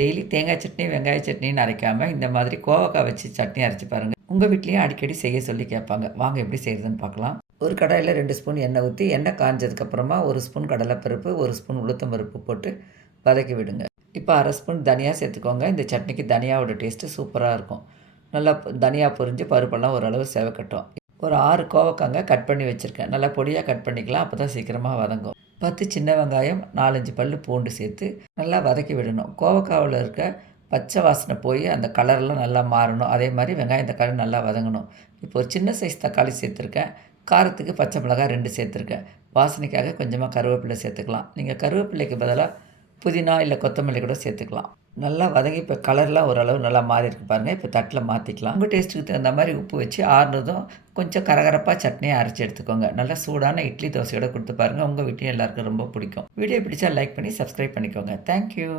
Daily தேங்காய் சட்னி, வெங்காய சட்னின்னு அரைக்காமல் இந்த மாதிரி கோவக்காய் வச்சு சட்னி அரைச்சி பாருங்கள். உங்கள் வீட்லேயும் அடிக்கடி செய்ய சொல்லி கேட்பாங்க. வாங்க எப்படி செய்கிறதுன்னு பார்க்கலாம். ஒரு கடாயில் 2 ஸ்பூன் எண்ணெய் ஊற்றி, எண்ணெய் காஞ்சதுக்கப்புறமா 1 ஸ்பூன் கடலைப்பருப்பு, 1 ஸ்பூன் உளுத்தம் பருப்பு போட்டு வதக்கி விடுங்க. இப்போ 1/2 ஸ்பூன் தனியா சேர்த்துக்கோங்க. இந்த சட்னிக்கு தனியாவோட டேஸ்ட்டு சூப்பராக இருக்கும். நல்லா தனியா பொரிஞ்சு பருப்பெல்லாம் ஓரளவு செவக்கட்டும். ஒரு 6 கோவக்காங்க கட் பண்ணி வச்சுருக்கேன். நல்லா பொடியாக கட் பண்ணிக்கலாம். அப்போ தான் சீக்கிரமாக வதங்கும். 10 சின்ன வெங்காயம், 4-5 பல்லு பூண்டு சேர்த்து நல்லா வதக்கி விடணும். கோவக்காவில் இருக்க பச்சை வாசனை போய் அந்த கலர்லாம் நல்லா மாறணும். அதே மாதிரி வெங்காயம் தக்காளி நல்லா வதங்கணும். இப்போ ஒரு சின்ன சைஸ் தக்காளி சேர்த்துருக்கேன். காரத்துக்கு பச்சை மிளகாய் 2 சேர்த்துருக்கேன். வாசனைக்காக கொஞ்சமாக கருவேப்பிலை சேர்த்துக்கலாம். நீங்கள் கருவேப்பிலைக்கு பதிலாக புதினா இல்லை கொத்தமல்லி கூட சேர்த்துக்கலாம். நல்லா வதங்கி இப்போ கலர்லாம் ஓரளவு நல்லா மாறி இருக்கு பாருங்கள். இப்போ தட்டில் மாற்றிக்கலாம். உங்கள் டேஸ்ட்டுக்கு தகுந்த மாதிரி உப்பு வச்சு ஆறுனதும் கொஞ்சம் கரகரப்பாக சட்னியை அரைச்சி எடுத்துக்கோங்க. நல்லா சூடான இட்லி தோசையோட கொடுத்து பாருங்கள். உங்கள் வீட்டையும் எல்லாருக்கும் ரொம்ப பிடிக்கும். வீடியோ பிடிச்சா லைக் பண்ணி சப்ஸ்கிரைப் பண்ணிக்கோங்க. தேங்க்யூ.